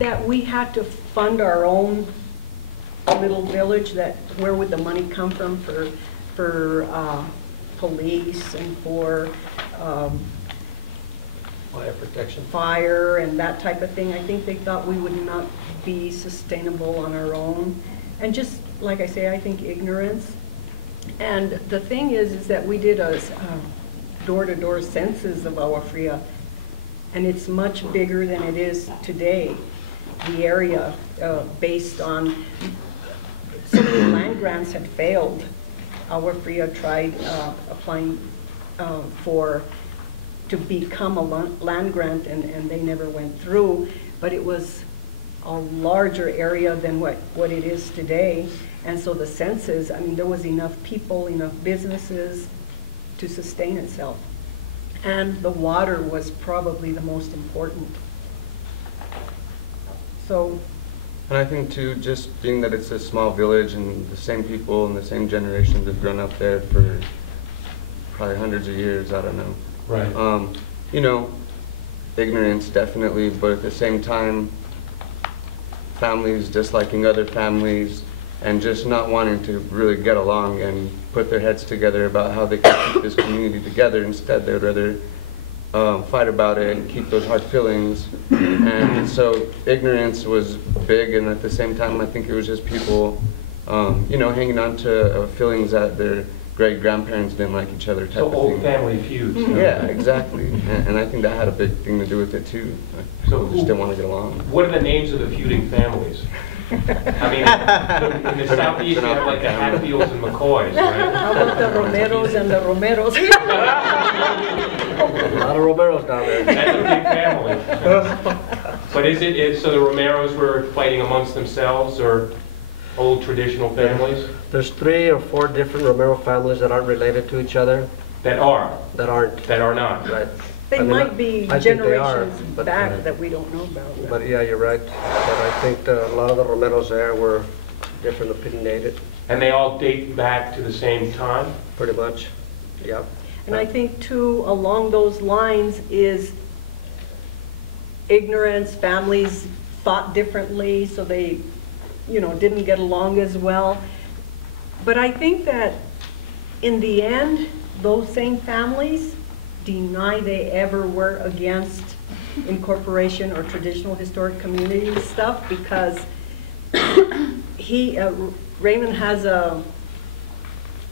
that we had to fund our own little village. That where would the money come from for police and for Fire protection. fire and that type of thing. I think they thought we would not be sustainable on our own. And just like I say, I think ignorance. And the thing is that we did a door-to-door census of Agua Fria, and it's much bigger than it is today. The area, based on so many land grants had failed. Agua Fria tried applying to become a land grant, and they never went through, but it was a larger area than what it is today. And so the census, I mean, there was enough people, enough businesses to sustain itself. And the water was probably the most important. So. And I think too, just being that it's a small village and the same people and the same generations have grown up there for probably hundreds of years, I don't know. Right. You know, ignorance definitely, but at the same time, families disliking other families and just not wanting to really get along and put their heads together about how they can keep this community together. Instead, they would rather fight about it and keep those hard feelings. And so ignorance was big, and at the same time, I think it was just people, you know, hanging on to feelings that their great-grandparents didn't like each other type of thing. So old family feuds. Yeah, exactly. And I think that had a big thing to do with it too. People just didn't want to get along. What are the names of the feuding families? I mean, in the southeast, you have like the Hatfields and McCoys, right? How about the Romeros and the Romeros? A lot of Romeros down there. That's a big family. But so the Romeros were fighting amongst themselves, or old traditional families? There's 3 or 4 different Romero families that aren't related to each other. That are not. Right. They might be I think they are, generations but, back that we don't know about. But yeah, you're right. But I think a lot of the Romeros there were different opinionated. And they all date back to the same time? Pretty much, yeah. And I think too, along those lines is ignorance. Families thought differently, so they, you know, didn't get along as well. But I think that in the end, those same families deny they ever were against incorporation or traditional historic community stuff, because Raymond has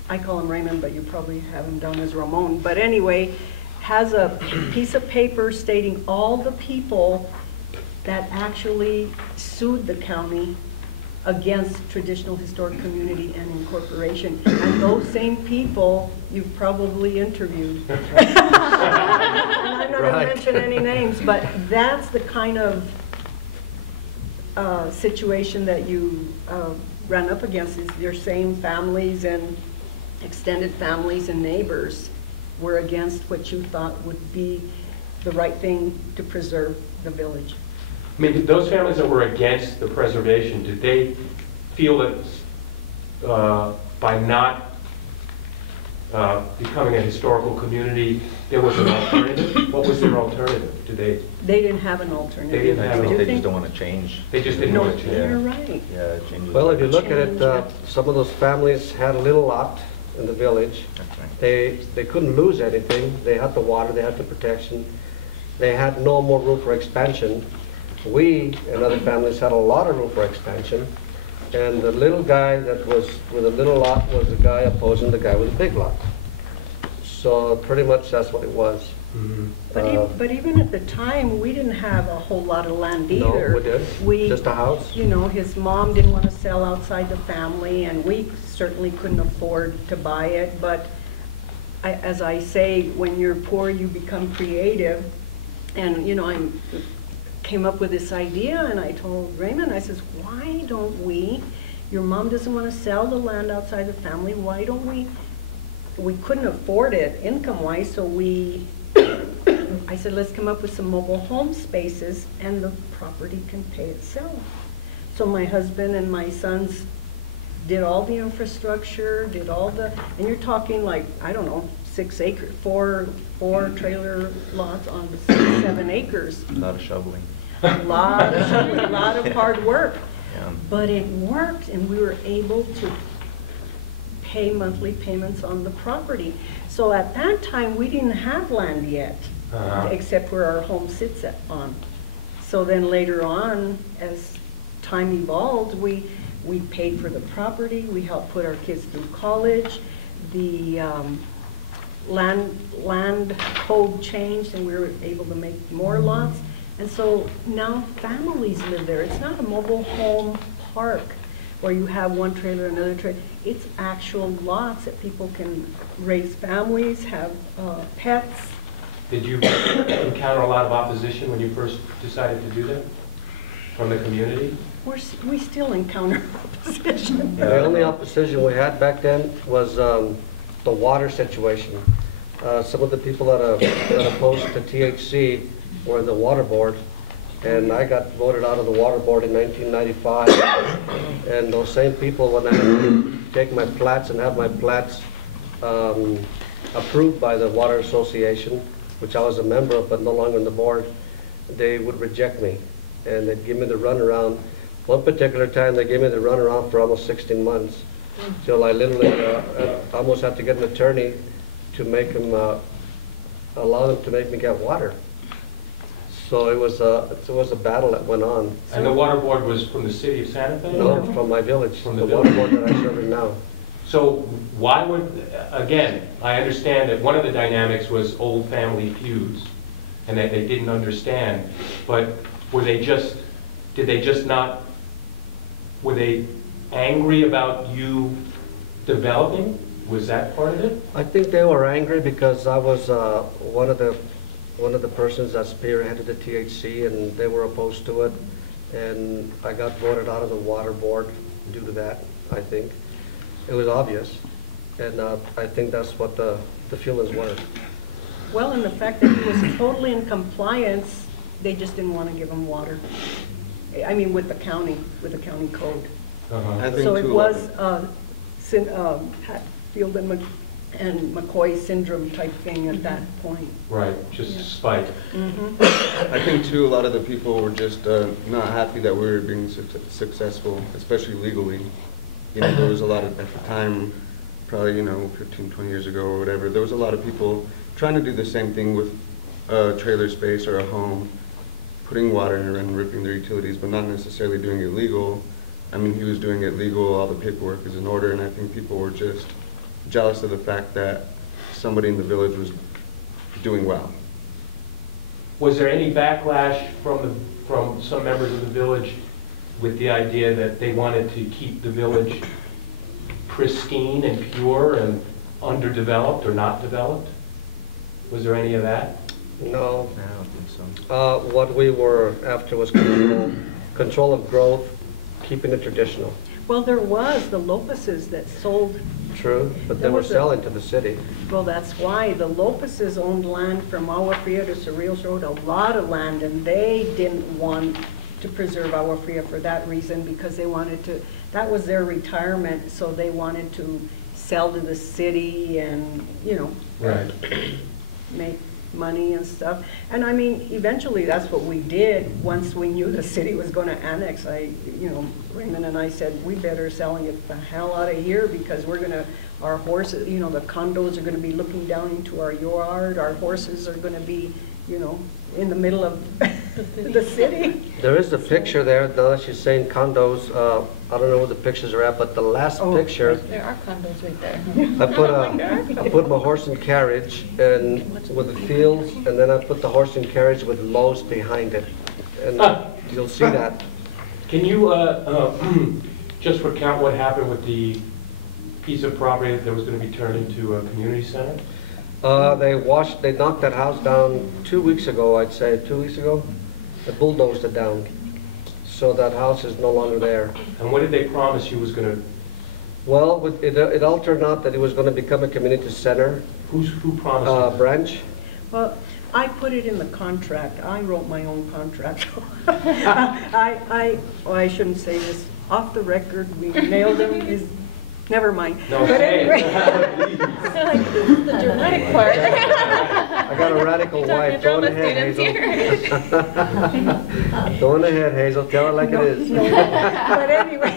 I call him Raymond, but you probably have him down as Ramon, but anyway, has a piece of paper stating all the people that actually sued the county against traditional historic community and incorporation. And those same people you've probably interviewed. And I'm not going to mention any names, but that's the kind of situation that you ran up against, is your same families and extended families and neighbors were against what you thought would be the right thing to preserve the village. I mean, those families that were against the preservation, did they feel that by not becoming a historical community, there was an alternative? What was their alternative? They didn't have an alternative. They didn't have They just don't want to change. They just didn't want to change. You're right. Yeah, it changes. Well, if you look at it, some of those families had a little lot in the village. That's right. They couldn't lose anything. They had the water, they had the protection. They had no more room for expansion. We and other families had a lot of room for expansion. And the little guy that was with a little lot was the guy opposing the guy with a big lot. So pretty much that's what it was. Mm-hmm. But even at the time, we didn't have a whole lot of land either. No, we didn't. Just a house. You know, his mom didn't want to sell outside the family, and we certainly couldn't afford to buy it. But as I say, when you're poor, you become creative. And, you know, I came up with this idea, and I told Raymond, I says, why don't we, your mom doesn't want to sell the land outside the family, why don't we couldn't afford it income-wise, so I said, let's come up with some mobile home spaces and the property can pay itself. So my husband and my sons did all the infrastructure, and you're talking like, I don't know, 6 acres, four trailer lots on 7 acres. A lot of shoveling. a lot of hard work. But it worked, and we were able to pay monthly payments on the property. So at that time, we didn't have land yet, except where our home sits on. So then later on, as time evolved, we paid for the property, we helped put our kids through college, the land code changed, and we were able to make more lots. And so now families live there. It's not a mobile home park where you have one trailer, another trailer. It's actual lots that people can raise families, have pets. Did you encounter a lot of opposition when you first decided to do that from the community? We still encounter opposition. The only opposition we had back then was the water situation. Some of the people that opposed to THC were in the water board, and I got voted out of the water board in 1995. And those same people, when I had to take my plats and have my plats approved by the Water Association, which I was a member of but no longer on the board, they would reject me, and they'd give me the runaround. One particular time, they gave me the runaround for almost 16 months, till I literally almost had to get an attorney to make them allow them to make me get water. So it was a battle that went on. And the water board was from the city of Santa Fe? No, from my village, From the the water village. board that I serve in now. So why would, again, I understand that one of the dynamics was old family feuds and that they didn't understand, but were they angry about you developing? Was that part of it? I think they were angry because I was one of the persons that spearheaded the THC, and they were opposed to it, and I got voted out of the water board due to that. I think it was obvious, and I think that's what the feelings were. Well, and the fact that he was totally in compliance, they just didn't want to give him water. I mean, with the county code. I think So it too, was Hatfield and McCoy syndrome type thing at that point. Right, just spite. I think too, a lot of the people were just not happy that we were being successful, especially legally. You know, there was a lot of, at the time, probably, 15, 20 years ago or whatever, there was a lot of people trying to do the same thing with a trailer space or a home, putting water in and ripping their utilities, but not necessarily doing it legal. I mean, he was doing it legal, all the paperwork is in order, and I think people were just jealous of the fact that somebody in the village was doing well. Was there any backlash from some members of the village with the idea that they wanted to keep the village pristine and pure and underdeveloped or not developed? Was there any of that? No. I don't think so. What we were after was control of growth, keeping it traditional. Well, there was the Lopeses that sold. True, but they There were was a- selling to the city. Well, that's why the Lopeses owned land from Agua Fria to Cerrillos Road, a lot of land, and they didn't want to preserve Agua Fria for that reason, because they wanted to, that was their retirement, so they wanted to sell to the city and, Right. make money and stuff. And I mean, eventually that's what we did once we knew the city was going to annex. Raymond and I said, we better selling it the hell out of here, because we're going to, our horses, the condos are going to be looking down into our yard. Our horses are going to be, in the middle of the city. There is a picture there, now that she's saying condos, I don't know where the pictures are at, but the last picture, There are condos right there. I put my horse and carriage and with the fields, and then I put the horse and carriage with Lowe's behind it. And you'll see that. Can you just recount what happened with the piece of property that was going to be turned into a community center? They knocked that house down 2 weeks ago, I'd say, 2 weeks ago. They bulldozed it down. So that house is no longer there. And what did they promise you was going to, Well, it all turned out that it was going to become a community center, who promised you that? branch. Well, I put it in the contract. I wrote my own contract. I shouldn't say this. Off the record, we mailed him his never mind. No, But say anyway. Like, this is the dramatic part. I got a radical Talking wife. Go on drama ahead, students Hazel. here. Go on ahead, Hazel. Tell it like it is. No, but anyway,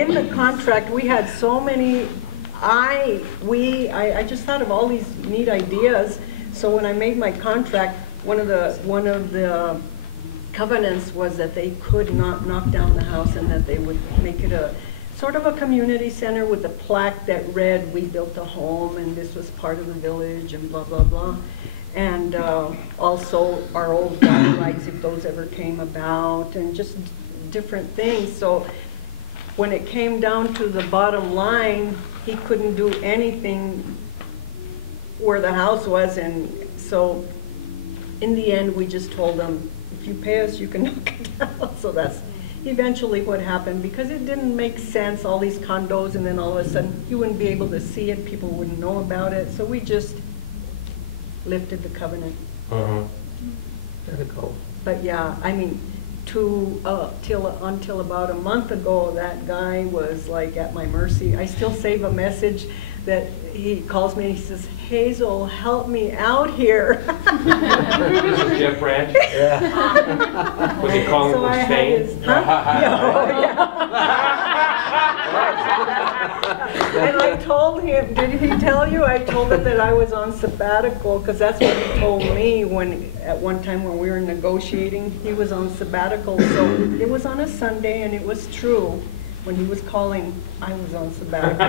in the contract, we had so many, I just thought of all these neat ideas. So when I made my contract, one of the covenants was that they could not knock down the house and that they would make it a sort of a community center with a plaque that read, "We built a home and this was part of the village," and blah, blah, blah. And also our old water rights, if those ever came about, and just different things. So when it came down to the bottom line, he couldn't do anything where the house was, and so in the end, we just told them, if you pay us, you can knock it down. So that's eventually what happened, because it didn't make sense, all these condos, and then all of a sudden, you wouldn't be able to see it, people wouldn't know about it, so we just lifted the covenant. Uh-huh. Very cool. But yeah, I mean, until about a month ago, that guy was like at my mercy. I still save a message that he calls me and he says, "Hazel, help me out here." This is Jeff Branch. Yeah. Was he calling So from I had Spain? his- huh? And I told him, did he tell you? I told him that I was on sabbatical, because that's what he told me at one time when we were negotiating. He was on sabbatical, so it was on a Sunday, and it was true. When he was calling, I was on sabbatical.